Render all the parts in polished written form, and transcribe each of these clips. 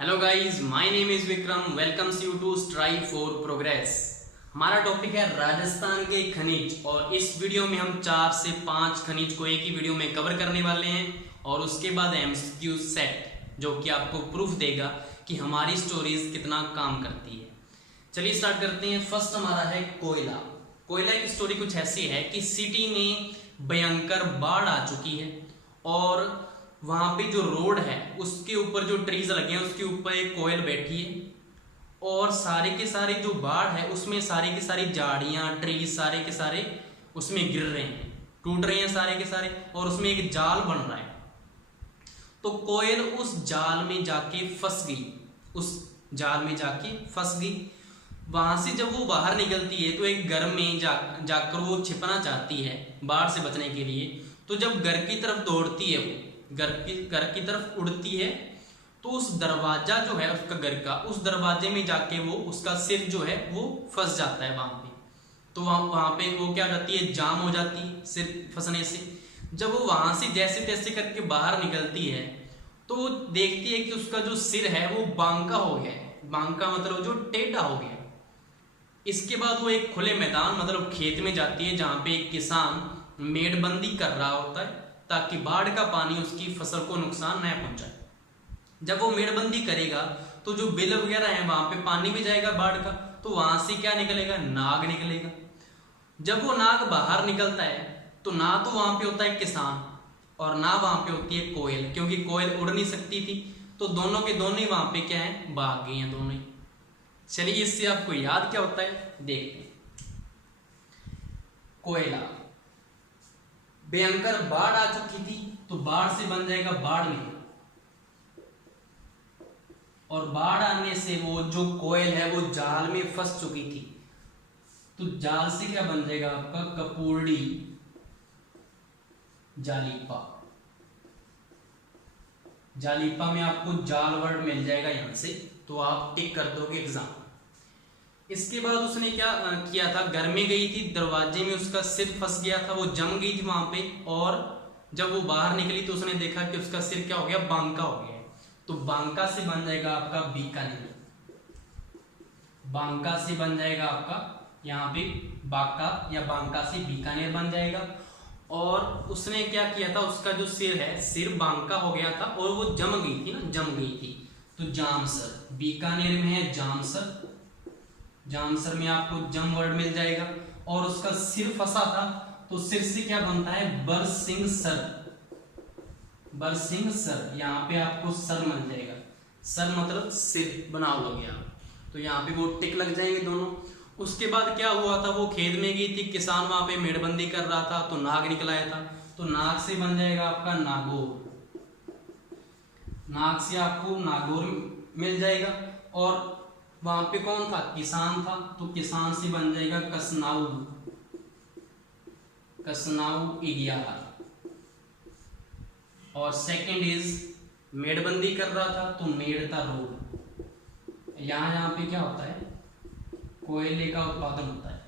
Hello guys, my name is Vikram. Welcomes you to strive for progress. हमारा topic है राजस्थान के खनिज और इस वीडियो में हम 4 से 5 खनिज को एक ही वीडियो में कवर करने वाले हैं और उसके बाद एमसीक्यू सेट जो कि आपको प्रूफ देगा कि हमारी स्टोरीज कितना काम करती है। चलिए स्टार्ट करते हैं। फर्स्ट हमारा है कोयला। कोयला की स्टोरी कुछ ऐसी है कि सिटी में भयंकर बाढ़ आ चुकी है और वहां पे जो रोड है उसके ऊपर जो ट्रीज लगे हैं उसके ऊपर एक कोयल बैठी है और सारे के सारे जो बाढ़ है उसमें सारी की सारी झाड़ियां ट्रीज सारे के सारे उसमें गिर रहे हैं, टूट रहे हैं सारे के सारे और उसमें एक जाल बन रहा है। तो कोयल उस जाल में जाके फंस गई, उस जाल में जाके फंस गई। वहां से जब वो बाहर निकलती है तो एक घर में जाकर वो छिपना चाहती है बाढ़ से बचने के लिए। तो जब घर की तरफ दौड़ती है, वो घर की तरफ उड़ती है तो उस दरवाजा जो है उसका घर का, उस दरवाजे में जाके वो उसका सिर जो है वो फंस जाता है वहां पे। तो वहां पे वो क्या जाती है, जाम हो जाती है सिर फंसने से। जब वो वहां से जैसे तैसे करके बाहर निकलती है तो वो देखती है कि उसका जो सिर है वो बांका हो गया है। बांका मतलब जो टेढ़ा हो गया है। इसके बाद वो एक खुले मैदान मतलब खेत में जाती है जहां पे एक किसान मेड़बंदी कर रहा होता है ताकि बाढ़ का पानी उसकी फसल को नुकसान न पहुंचाए। जब वो मेड़बंदी करेगा तो जो बिल वगैरह है वहां पे पानी भी जाएगा बाढ़ का, तो वहां से क्या निकलेगा, नाग निकलेगा। जब वो नाग बाहर निकलता है तो ना तो वहां पे होता है किसान और ना वहां पे होती है कोयल, क्योंकि कोयल उड़ नहीं सकती थी। तो दोनों के दोनों ही वहां पे क्या है, भाग गई हैं दोनों ही। चलिए इससे आपको याद क्या होता है देखते हैं। कोयला, भयंकर बाढ़ आ चुकी थी तो बाढ़ से बन जाएगा बाड़मेर और बाढ़ आने से वो जो कोयल है वो जाल में फंस चुकी थी तो जाल से क्या बन जाएगा आपका, कपूर्डी जालीपा। जालीपा में आपको जाल वर्ड मिल जाएगा यहां से, तो आप टिक कर दोगे एग्जाम। इसके बाद उसने क्या किया था, घर में गई थी, दरवाजे में उसका सिर फंस गया था, वो जम गई थी वहां पे। और जब वो बाहर निकली तो उसने देखा कि उसका सिर क्या हो गया, बांका हो गया है। तो बांका से बन जाएगा आपका बीकानेर। बांका से बन जाएगा आपका यहाँ पे बांका या बांका से बीकानेर बन जाएगा। और उसने क्या किया था, उसका जो सिर है, सिर बांका हो गया था और वो जम गई थी ना, जम गई थी। तो जामसर, बीकानेर में है जामसर, जामसर में आपको जम वर्ड मिल जाएगा। और उसका सिर फंसा था तो सिर से क्या बनता है, बरसिंह सर। बरसिंह सर, यहाँ पे आपको सर मिल जाएगा। सर मतलब सिर बना हुआ गया, तो यहाँ पे वो टिक लग जाएंगे दोनों। उसके बाद क्या हुआ था, वो खेत में गई थी, किसान वहां पे मेड़बंदी कर रहा था तो नाग निकलाया था। तो नाग से बन जाएगा आपका नागौर। नाग से आपको नागौर मिल जाएगा। और वहां पे कौन था, किसान था, तो किसान से बन जाएगा कसनाऊ, कसनाऊ इडियाला। और सेकंड इज मेड़बंदी कर रहा था तो मेड़ता रोड। यहाँ पे क्या होता है, कोयले का उत्पादन होता है।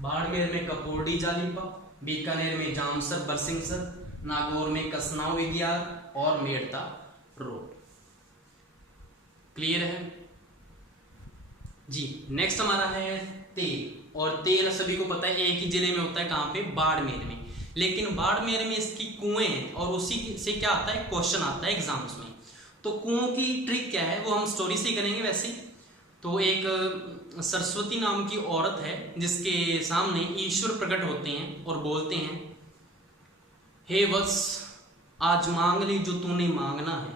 बाड़मेर में कपोर्डी जालीपा, बीकानेर में जामसर बरसिंहसर, नागौर में कसनाऊ इडियाल और मेड़ता रोड। क्लियर है जी। नेक्स्ट हमारा है तेल। और तेल सभी को पता है एक ही जिले में होता है, कहां पे, बाड़मेर में। लेकिन बाड़मेर में इसकी कुएं हैं और उसी से क्या आता है, क्वेश्चन आता है एग्जाम्स में। तो कुओं की ट्रिक क्या है वो हम स्टोरी से करेंगे वैसे। तो एक सरस्वती नाम की औरत है जिसके सामने ईश्वर प्रकट होते हैं और बोलते हैं, हे वत्स, आज मांग ली जो तूने मांगना है,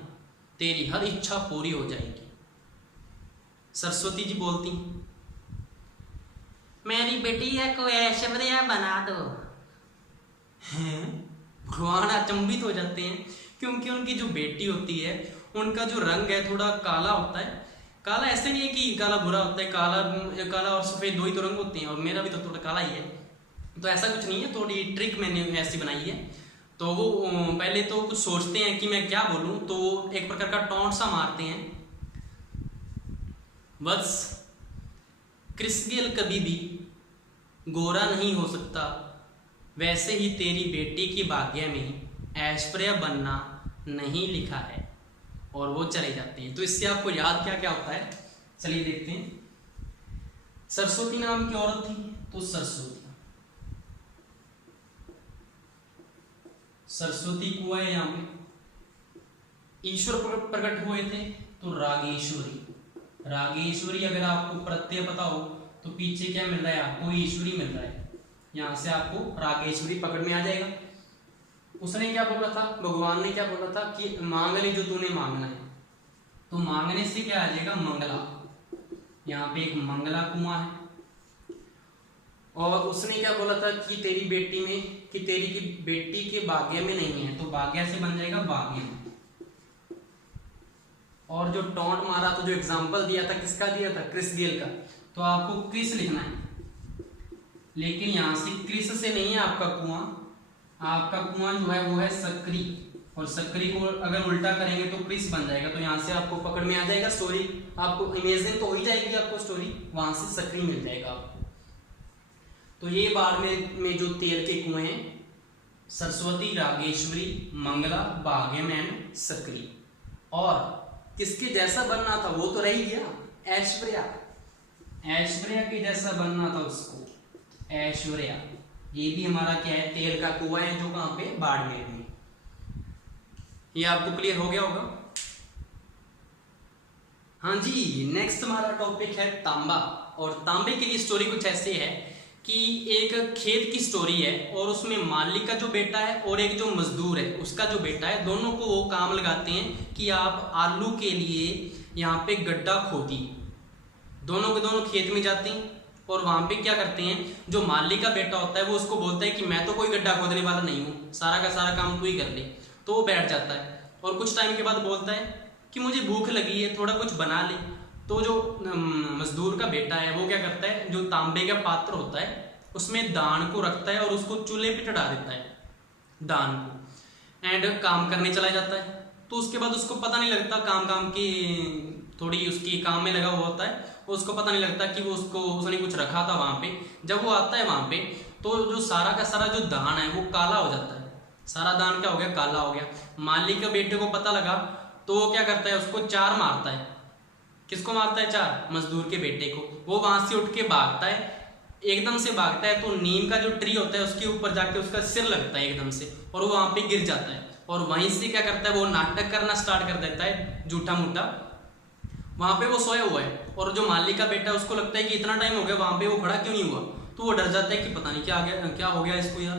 तेरी हर इच्छा पूरी हो जाएगी। सरस्वती जी बोलती, मेरी बेटी को ऐश्वर्या बना दो। भगवान अचंभित हो जाते हैं क्योंकि उनकी जो बेटी होती है उनका जो रंग है थोड़ा काला होता है। काला ऐसे नहीं है कि काला बुरा होता है, काला और सफेद दो ही तो रंग होते हैं और मेरा भी तो थोड़ा काला ही है। तो ऐसा कुछ नहीं है, थोड़ी ट्रिक मैंने ऐसी बनाई है। तो वो पहले तो कुछ सोचते हैं कि मैं क्या बोलूं, तो एक प्रकार का टॉन्ट सा मारते हैं, वत्स, क्रिस गेल कभी भी गोरा नहीं हो सकता, वैसे ही तेरी बेटी की भाग्य में ऐश्वर्या बनना नहीं लिखा है। और वो चले जाते हैं। तो इससे आपको याद क्या क्या होता है, चलिए देखते हैं। सरस्वती नाम की औरत थी, तो सरस्वती कुआं है यहाँ पे। ईश्वर प्रकट हुए थे, तो रागेश्वरी अगर आपको प्रत्यय पता हो तो पीछे क्या मिल रहा है आपको, ईश्वरी मिल रहा है, यहां से आपको रागेश्वरी पकड़ में आ जाएगा। उसने क्या बोला था, भगवान ने क्या बोला था कि मांग ले जो तूने मांगना है, तो मांगने से क्या आ जाएगा, मंगला। यहाँ पे एक मंगला कुआं है। और उसने क्या बोला था कि तेरी बेटी में, कि तेरी की बेटी के भाग्य में नहीं है, तो भाग्य से बन जाएगा भाग्य में। और जो टॉन्ट मारा तो जो एग्जाम्पल दिया था किसका दिया था, क्रिस गेल का, तो आपको क्रिस लिखना है। लेकिन यहां से क्रिस से नहीं है आपका कुआं, आपका कुआं जो है वो है सकरी, और सकरी को अगर उल्टा करेंगे तो क्रिस बन जाएगा। तो यहाँ से आपको पकड़ में आ जाएगा स्टोरी, आपको इमेजिन तो हो ही जाएगी आपको स्टोरी, वहां से सकरी मिल जाएगा आपको। तो ये बाड़मेर में जो तेल के कुएं हैं, सरस्वती, रागेश्वरी, मंगला, भाग्यम एंड सकरी। और किसके जैसा बनना था वो तो रह ही गया, ऐश्वर्या के जैसा बनना था उसको, ऐश्वर्या। ये भी हमारा क्या है, तेल का कुआं है, जो कहां पे, बाड़मेर में। ये आपको क्लियर हो गया होगा। हाँ जी, नेक्स्ट हमारा टॉपिक है तांबा। और तांबे के लिए स्टोरी कुछ ऐसे है कि एक खेत की स्टोरी है, और उसमें मालिक का जो बेटा है और एक जो मजदूर है उसका जो बेटा है, दोनों को वो काम लगाते हैं कि आप आलू के लिए यहाँ पे गड्ढा खोदिए। दोनों के दोनों खेत में जाते हैं, और वहां पे क्या करते हैं, जो मालिक का बेटा होता है वो उसको बोलता है कि मैं तो कोई गड्ढा खोदने वाला नहीं हूँ, सारा का सारा काम तू ही कर ले। तो वो बैठ जाता है, और कुछ टाइम के बाद बोलता है कि मुझे भूख लगी है, थोड़ा कुछ बना ले। तो जो मजदूर का बेटा है वो क्या करता है, जो तांबे का पात्र होता है उसमें दान को रखता है और उसको चूल्हे पे चढ़ा देता है, दान को, एंड काम करने चला जाता है। तो उसके बाद उसको पता नहीं लगता, काम की थोड़ी उसकी काम में लगा हुआ होता है, उसको पता नहीं लगता कि वो उसने कुछ रखा था वहां पे। जब वो आता है वहां पे, तो जो सारा का सारा जो दान है वो काला हो जाता है, सारा दान क्या हो गया, काला हो गया। मालिक के बेटे को पता लगा, तो वो क्या करता है, उसको चार मारता है। किसको मारता है, चार, मजदूर के बेटे को। वो वहां से उठ के भागता है, एकदम से भागता है, तो नीम का जो ट्री होता है उसके ऊपर जाके उसका सिर लगता है एकदम से, और वो वहां पे गिर जाता है। और वहीं से क्या करता है, वो नाटक करना स्टार्ट कर देता है झूठा मूठा। वहां पे वो सोया हुआ है, और जो मालिक का बेटा है उसको लगता है कि इतना टाइम हो गया वहां पे वो खड़ा क्यों नहीं हुआ, तो वो डर जाता है कि पता नहीं क्या गया, क्या हो गया इसको, यार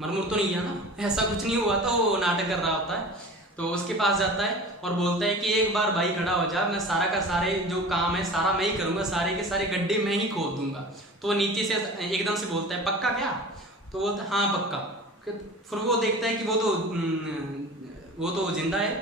मरमुर तो नहीं गया ना, ऐसा कुछ नहीं हुआ था, वो नाटक कर रहा होता है। तो उसके पास जाता है और बोलता है कि एक बार भाई खड़ा हो जा, मैं सारा का सारे जो काम है सारा मैं ही करूंगा, सारे के सारे गड्ढे मैं ही खोद दूंगा। तो नीचे से एकदम से बोलता है, पक्का क्या, तो बोलता है हाँ पक्का। फिर वो देखता है कि वो तो जिंदा है,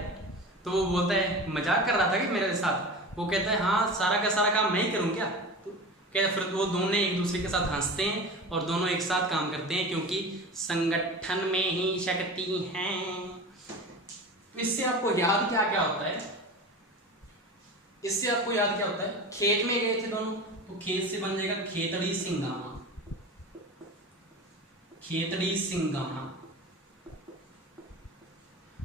तो वो बोलता है मजाक कर रहा था कि मेरे साथ, वो कहता है हाँ सारा का सारा काम मैं ही करूँ क्या, तो कहता फिर वो दोनों एक दूसरे के साथ हंसते हैं और दोनों एक साथ काम करते हैं, क्योंकि संगठन में ही शक्ति है। इससे आपको याद क्या क्या होता है, इससे आपको याद क्या होता है, खेत में गए थे दोनों, तो खेत से बन जाएगा खेतड़ी सिंगाना, खेतड़ी सिंगाना।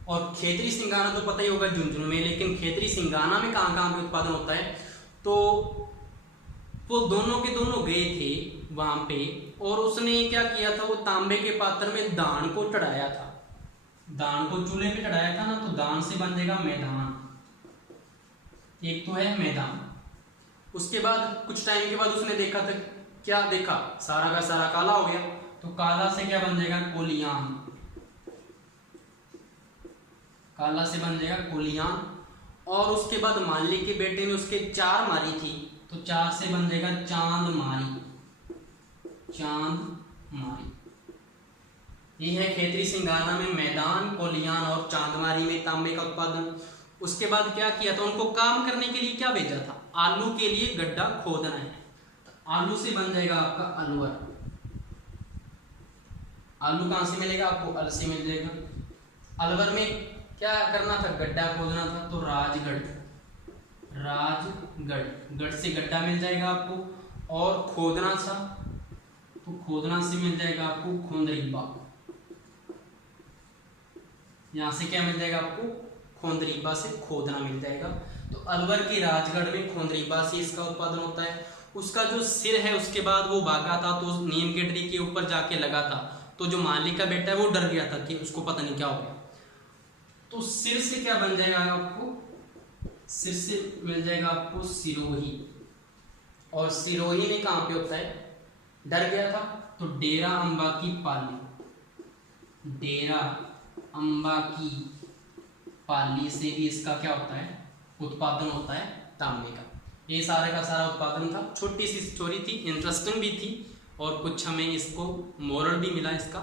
और खेतड़ी सिंगाना तो पता ही होगा झुंझुनू में, लेकिन खेतड़ी सिंगाना में कहां कहां पे उत्पादन होता है, तो वो दोनों के दोनों गए थे वहां पे, और उसने क्या किया था, वो तांबे के पात्र में दान को चढ़ाया था, दान को चूल्हे पे चढ़ाया था ना, तो दान से बन जाएगा मैदान, एक तो है मैदान। उसके बाद कुछ टाइम के बाद उसने देखा था, क्या देखा, सारा का सारा काला हो गया, तो काला से क्या बन जाएगा, कोलियान, काला से बन जाएगा कोलियान। और उसके बाद माली के बेटे ने उसके चार मारी थी, तो चार से बन जाएगा चांद मारी, चांद मारी। ये है खेतड़ी सिंगाना में मैदान, कोलियान और चांदमारी में तांबे का उत्पादन। उसके बाद क्या किया था, उनको काम करने के लिए क्या भेजा था, आलू के लिए गड्ढा खोदना है, तो आलू से बन जाएगा आपका अलवर। आलू कहां से मिलेगा आपको, अल से मिल जाएगा। अलवर में क्या करना था, गड्ढा खोदना था, तो राजगढ़, राजगढ़, गढ़ से गड्ढा मिल जाएगा आपको। और खोदना था, तो खोदना से मिल जाएगा आपको खोंदरीबा, यहां से क्या मिल जाएगा आपको, खोंदरीबा से खोदना मिल जाएगा। तो अलवर के राजगढ़ में खोंदरीबा से इसका उत्पादन होता है। उसका जो सिर है उसके बाद वो भागा था, तो नीम के ट्री के ऊपर जाके लगा था, तो जो मालिक का बेटा है वो डर गया था कि उसको पता नहीं क्या हो गया। तो सिर से क्या बन जाएगा आपको, सिर से मिल जाएगा आपको सिरोही। और सिरोही में कहाँ पे होता है, डर गया था तो डेरा अम्बा की पाली, डेरा अम्बा की पाली से भी इसका क्या होता है, उत्पादन होता है तांबे का। ये सारे का सारा उत्पादन था। छोटी सी स्टोरी थी, इंटरेस्टिंग भी थी और कुछ हमें इसको मोरल भी मिला इसका।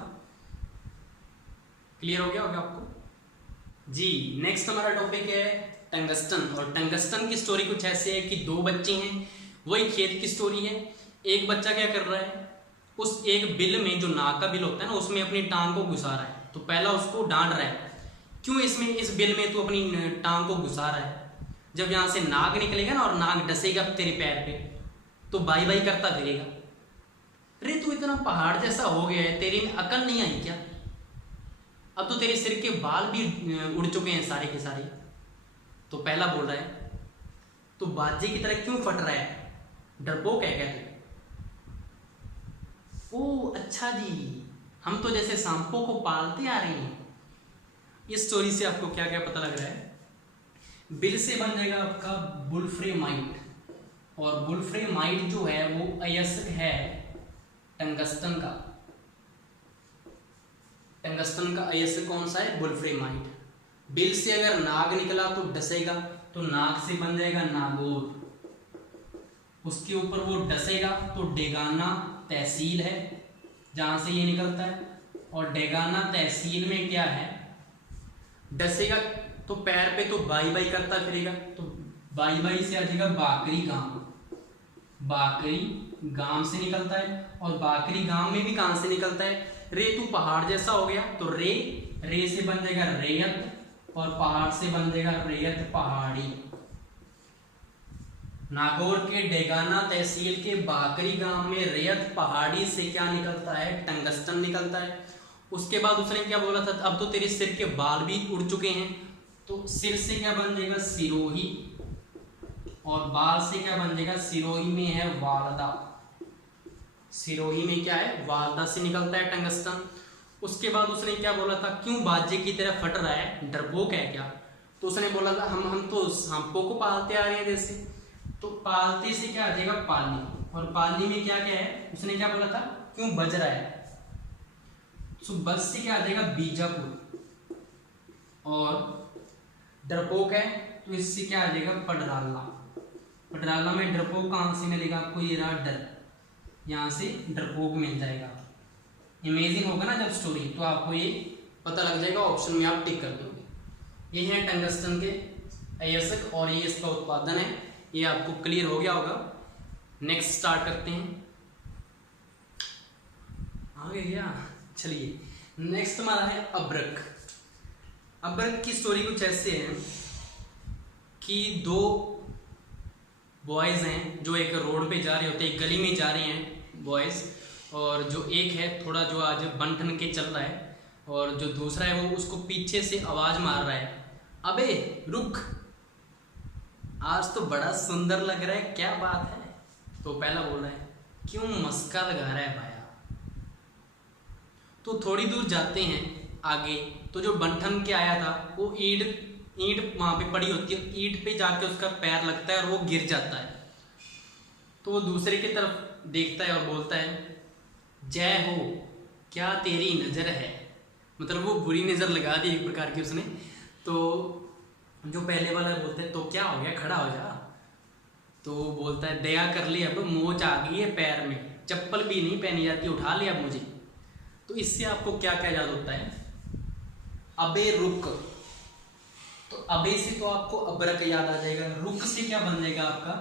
क्लियर हो गया होगा आपको जी। नेक्स्ट हमारा टॉपिक है टंगस्टन। और टंगस्टन की स्टोरी कुछ ऐसे है कि दो बच्चे हैं, वही खेत की स्टोरी है। एक बच्चा क्या कर रहा है, उस एक बिल में, जो नाक का बिल होता है ना, उसमें अपनी टांग को घुसा रहा है। तो पहला उसको डांट रहा है, क्यों इसमें इस बिल में तू अपनी टांग को घुसा रहा है, जब यहाँ से नाग निकलेगा ना और नाग डसेगा तेरे पैर पे तो बाई बाई करता फिरेगा। अरे तू इतना पहाड़ जैसा हो गया है, तेरी में अकल नहीं आई क्या? अब तो तेरे सिर के बाल भी उड़ चुके हैं सारे के सारे। तो पहला बोल रहा है, तो बाजे की तरह क्यों फट रहा है, डरपोक है क्या तू? ओ अच्छा जी, हम तो जैसे सांपों को पालते आ रहे हैं। इस स्टोरी से आपको क्या क्या पता लग रहा है, बिल से बन जाएगा आपका वुल्फ्रेमाइट। और वुल्फ्रेमाइट जो है वो अयस्क है टंगस्टन का। टंगस्टन का अयस्क कौन सा है, वुल्फ्रेमाइट। बिल से अगर नाग निकला तो डसेगा, तो नाग से बन जाएगा नागौर। उसके ऊपर वो डसेगा तो डेगाना तहसील है जहां से ये निकलता है। और डेगाना तहसील में क्या है, डसेगा तो पैर पे तो बाई बाई करता फिरेगा। तो बाई बाई से आ जाएगा बाकरी गांव, बाकरी गांव से निकलता है। और बाकरी गांव में भी कहां से निकलता है, रे तू पहाड़ जैसा हो गया, तो रे, रे से बन जाएगा रेयत, और पहाड़ से बन जाएगा रेयत पहाड़ी। नागौर के डेगाना तहसील के बाकरी गांव में रेयत पहाड़ी से क्या निकलता है, टंगस्टन निकलता है। उसके बाद उसने क्या बोला था, अब तो तेरे सिर के बाल भी उड़ चुके हैं, तो सिर से क्या बन जाएगा, सिरोही। और बाल से क्या बन जाएगा, सिरोही में है वालदा, सिरोही में क्या है, वालदा से निकलता है टंगस्टन। उसके बाद उसने क्या बोला था, क्यों बाजे की तरह फट रहा है, डरपोक है क्या? तो उसने बोला था हम तो सांपों को पालते आ रहे हैं जैसे। तो पालते से क्या आ जाएगा, पाली। और पाली में क्या क्या है, उसने क्या बोला था, क्यों बज रहा है, तो बस से क्या आ जाएगा, बीजापुर। और डरपोक है तो इससे क्या आ जाएगा, पडराला। पडराला में डरपोक कहां से मिलेगा आपको, ये रहा डर, यहां से डरपोक मिल जाएगा। इमेजिन होगा ना जब स्टोरी, तो आपको ये पता लग जाएगा, ऑप्शन में आप टिक कर दोगे। ये है टंगस्टन के अयस्क और ये इसका उत्पादन है। ये आपको क्लियर हो गया होगा। नेक्स्ट स्टार्ट करते हैं, आगे गया, चलिए नेक्स्ट हमारा है अब्रक। अब्रक की स्टोरी कुछ ऐसे है कि दो बॉयज हैं जो एक रोड पे जा रहे होते हैं, एक गली में जा रहे हैं बॉयज। और जो एक है थोड़ा जो आज बन के चल रहा है, और जो दूसरा है वो उसको पीछे से आवाज मार रहा है, अबे रुक, आज तो बड़ा सुंदर लग रहा है, क्या बात है? तो पहला बोल रहा है, क्यों मस्का लगा रहा है भाया? तो थोड़ी दूर जाते हैं आगे, तो जो बंठन के आया था वो ईंट वहां पे पड़ी होती है, ईंट पे जाके उसका पैर लगता है और वो गिर जाता है। तो वो दूसरे की तरफ देखता है और बोलता है, जय हो, क्या तेरी नजर है? मतलब वो बुरी नजर लगा दी एक प्रकार की उसने। तो जो पहले वाला बोलता है, तो क्या हो गया, खड़ा हो जा। तो वो बोलता है, दया कर ले, अब मोच आ गई है पैर में, चप्पल भी नहीं पहनी जाती, उठा ले अब मुझे। तो इससे आपको क्या क्या याद होता है, अबे रुक। तो अबे से तो आपको अब्रक याद आ जाएगा। रुक से क्या बन जाएगा आपका,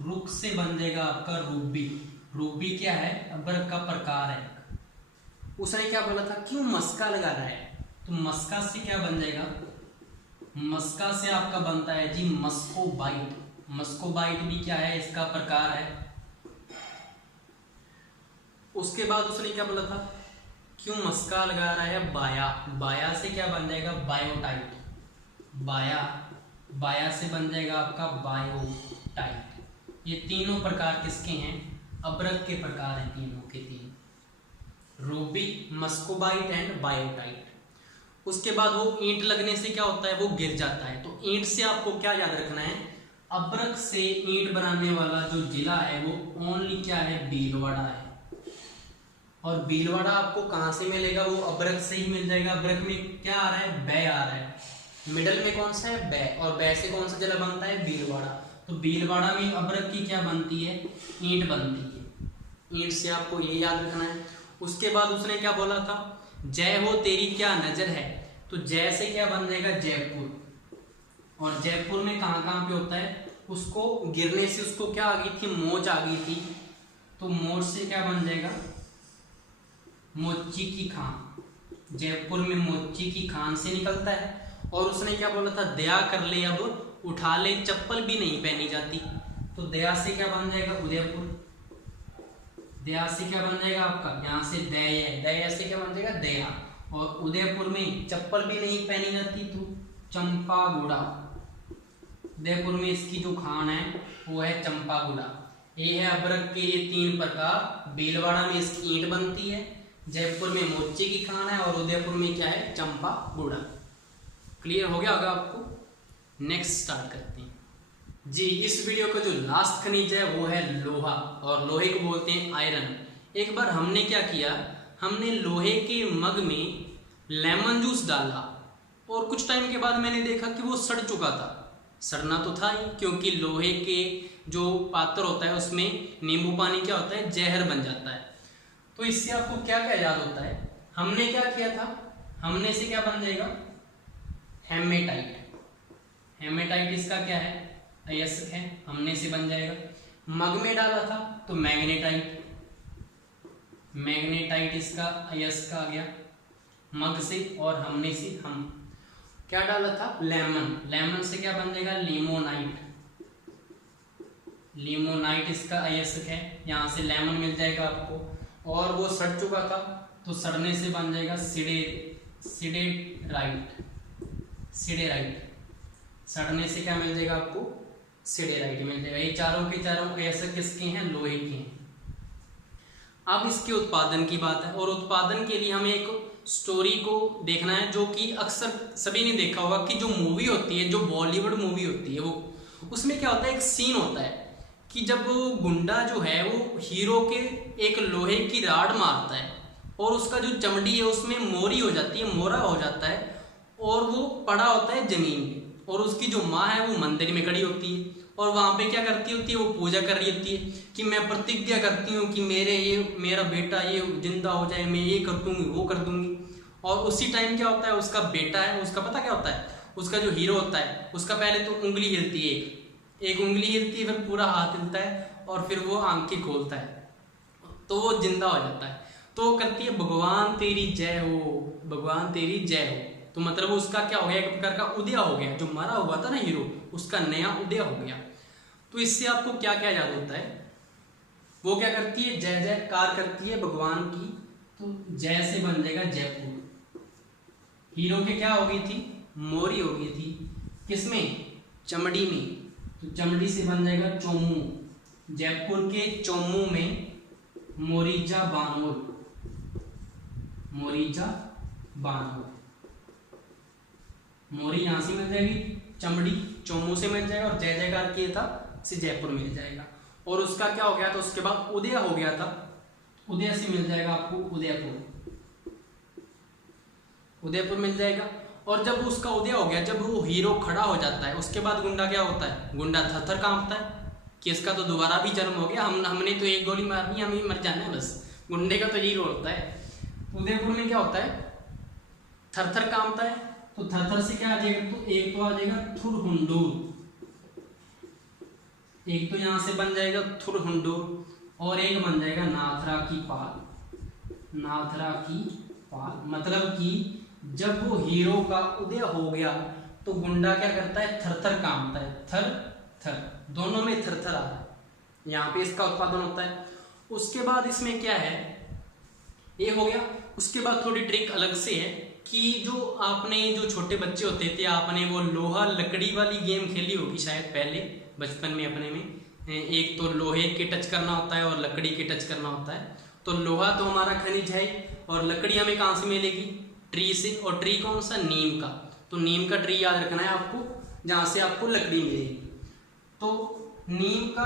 रुक से बन जाएगा आपका रूबी। रूबी क्या है, अब्रक का प्रकार है। उसने क्या बोला था, क्यों मस्का लगा रहा है? तो मस्का से क्या बन जाएगा, मस्का से आपका बनता है जी मस्कोबाइट। मस्कोबाइट भी क्या है, इसका प्रकार है। उसके बाद उसने क्या बोला था, क्यों मस्का लगा रहा है, बाया। बाया से क्या बन जाएगा, बायोटाइट। बाया, बाया से बन जाएगा आपका बायोटाइट। ये तीनों प्रकार किसके हैं? अब्रक के प्रकार हैं, तीनों के तीन, रूबिक, मस्कोबाइट एंड बायोटाइट। उसके बाद वो ईंट लगने से क्या होता है? वो गिर जाता है। तो ईंट से आपको क्या याद रखना है? अब्रक से ईंट बनाने वाला जो जिला है वो ओनली क्या है? भीलवाड़ा है। और भीलवाड़ा आपको कहाँ से मिलेगा? वो अब्रक से ही मिल जाएगा। अब्रक में क्या आ रहा है? बै आ रहा है, मिडल में कौन सा है? बै, और बै से कौन सा जिला बनता है? भीलवाड़ा। तो भीलवाड़ा में अब्रक की क्या बनती है? ईंट बनती है। ईंट से आपको ये याद रखना है। उसके बाद उसने क्या बोला था? जय हो तेरी क्या नजर है। तो जय से क्या बन जाएगा? जयपुर। और जयपुर में कहाँ कहाँ पे होता है? उसको गिरने से उसको क्या आ गई थी? मोच आ गई थी। तो मोच से क्या बन जाएगा? मोची की खान। जयपुर में मोची की खान से निकलता है। और उसने क्या बोला था? दया कर ले अब उठा ले, चप्पल भी नहीं पहनी जाती। तो दया से क्या बन जाएगा? उदयपुर। दया से क्या बन जाएगा आपका? यहाँ से दया, दया से क्या बन जाएगा? दया। और उदयपुर में चप्पल भी नहीं पहनी जाती तो चंपागुड़ा। उदयपुर में इसकी जो खान है वो है चंपागुड़ा। ये है अब्रक के ये तीन प्रकार। भीलवाड़ा में इसकी ईंट बनती है, जयपुर में मोची की खान है, और उदयपुर में क्या है? चंपागुड़ा। क्लियर हो गया होगा आपको? नेक्स्ट स्टार्ट करते हैं जी। इस वीडियो का जो लास्ट खनिज है वो है लोहा, और लोहे को बोलते हैं आयरन। एक बार हमने क्या किया? हमने लोहे के मग में लेमन जूस डाला, और कुछ टाइम के बाद मैंने देखा कि वो सड़ चुका था। सड़ना तो था ही, क्योंकि लोहे के जो पात्र होता है उसमें नींबू पानी क्या होता है? जहर बन जाता है। तो इससे आपको क्या क्या याद होता है? हमने क्या किया था? हमने से क्या बन जाएगा? हेमेटाइट। हेमेटाइट इसका क्या है? अयस्क है, हमने से बन जाएगा। मग में डाला था तो मैग्नेटाइट। मैग्नेटाइट इसका अयस्क आ गया मग से, और हमने से हम क्या डाला था? लेमन। लेमन से क्या बन जाएगा? लिमोनाइट। लिमोनाइट इसका अयस्क है, यहाँ से लेमन मिल जाएगा आपको। और वो सड़ चुका था तो सड़ने से बन जाएगा सिडेराइट। सिडेराइट। सड़ने से क्या मिल जाएगा आपको? सिडेराइट मिल जाएगा। ये चारों के चारों अयस्क किसके हैं? लोहे के हैं। अब इसके उत्पादन की बात है, और उत्पादन के लिए हमें एक स्टोरी को देखना है, जो कि अक्सर सभी ने देखा होगा कि जो मूवी होती है, जो बॉलीवुड मूवी होती है, वो उसमें क्या होता है? एक सीन होता है कि जब वो गुंडा जो है वो हीरो के एक लोहे की राड मारता है, और उसका जो चमड़ी है उसमें मोरी हो जाती है, मोरा हो जाता है, और वो पड़ा होता है जमीन में। और उसकी जो माँ है वो मंदिर में खड़ी होती है, और वहाँ पे क्या करती होती है? वो पूजा कर रही होती है कि मैं प्रतिज्ञा करती हूँ कि मेरा बेटा ये जिंदा हो जाए, मैं ये कर दूंगी, वो कर दूंगी। और उसी टाइम क्या होता है? उसका बेटा है, उसका पता क्या होता है? उसका जो हीरो होता है उसका पहले तो उंगली हिलती है, एक उंगली हिलती है, फिर पूरा हाथ हिलता है, और फिर वो आंखें खोलता है, तो वो जिंदा हो जाता है। तो वो करती है भगवान तेरी जय हो, भगवान तेरी जय हो। तो मतलब उसका क्या हो गया? एक प्रकार का उदय हो गया। जो मरा हुआ था ना हीरो, उसका नया उदय हो गया। तो इससे आपको क्या क्या याद होता है? वो क्या करती है? जय जयकार करती है भगवान की। तो जय से बन जाएगा जयपुर। हीरो के क्या हो गई थी? मोरी हो गई थी। किसमें? चमड़ी में। तो चमड़ी से बन जाएगा चोमू। जयपुर के चोमू में मोरीजा बानोल। मोरीजा बानोल। मोरी यहां से मिल जाएगी, चमड़ी चोमू से मिल जाएगा, और जय जयकार किया था से जयपुर मिल जाएगा। और उसका क्या हो गया था? उसके बाद उदय हो गया था, उदय से मिल जाएगा आपको उदयपुर। उदयपुर मिल जाएगा। और जब उसका उदय हो गया, जब वो हीरो खड़ा हो जाता है, उसके बाद गुंडा क्या होता है? गुंडा थर-थर कांपता है कि इसका तो दोबारा भी जन्म हो गया, हमने तो एक गोली मारनी, हम ही मर जाना है बस। गुंडे का तो यही रोल होता है। उदयपुर में क्या होता है? थर-थर कांपता है। तो थर-थर से क्या आ जाएगा? तो एक तो आ जाएगा थुरहुंडुर, एक तो यहां से बन जाएगा थुरहुंडुर, और एक बन जाएगा नाथरा की पाल। नाथरा की पाल मतलब कि जब वो हीरो का उदय हो गया तो गुंडा क्या करता है? थर-थर कांपता है। थर थर, दोनों में थर-थर आ रहा है, यहाँ पे इसका उत्पादन होता है। उसके बाद इसमें क्या है? ये हो गया। उसके बाद थोड़ी ट्रिक अलग से है कि जो आपने जो छोटे बच्चे होते थे, आपने वो लोहा लकड़ी वाली गेम खेली होगी शायद पहले बचपन में अपने में। एक तो लोहे के टच करना होता है और लकड़ी के टच करना होता है। तो लोहा तो हमारा खनिज है, और लकड़ी हमें कहाँ से मिलेगी? ट्री से। और ट्री कौन सा? नीम का। तो नीम का ट्री याद रखना है आपको, जहाँ से आपको लकड़ी मिलेगी। तो नीम का,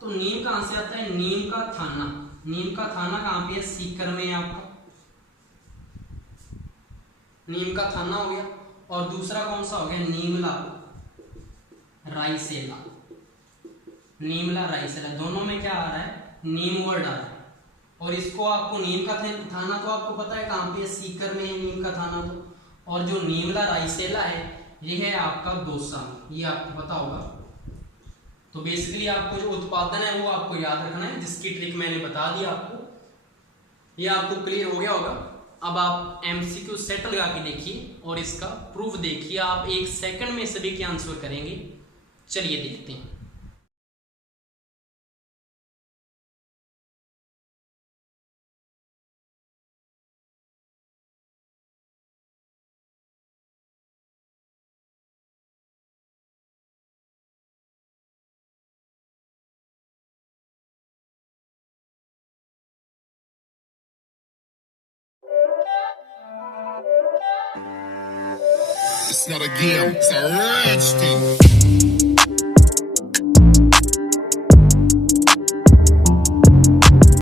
तो नीम कहाँ से आता है? नीम का थाना। नीम का थाना कहाँ पे है? सीकर में है आपका। नीम का थाना हो गया। और दूसरा कौन सा हो गया? नीमला राइसेला। नीमला राइसेला, दोनों में क्या आ रहा है? नीम वर्ड आ रहा है। और इसको आपको नीम का थाना तो आपको पता है कहाँ पे है? सीकर में है नीम का थाना। तो और जो नीमला राइसेला है ये है आपका दौसा में, ये आपको पता होगा। तो बेसिकली आपको जो उत्पादन है वो आपको याद रखना है, जिसकी ट्रिक मैंने बता दी आपको। ये आपको क्लियर हो गया होगा। अब आप एमसीक्यू सेट लगा के देखिए और इसका प्रूफ देखिए। आप 1 सेकंड में सभी के आंसर करेंगे। चलिए देखते हैं। It's not a game, it's a rich thing.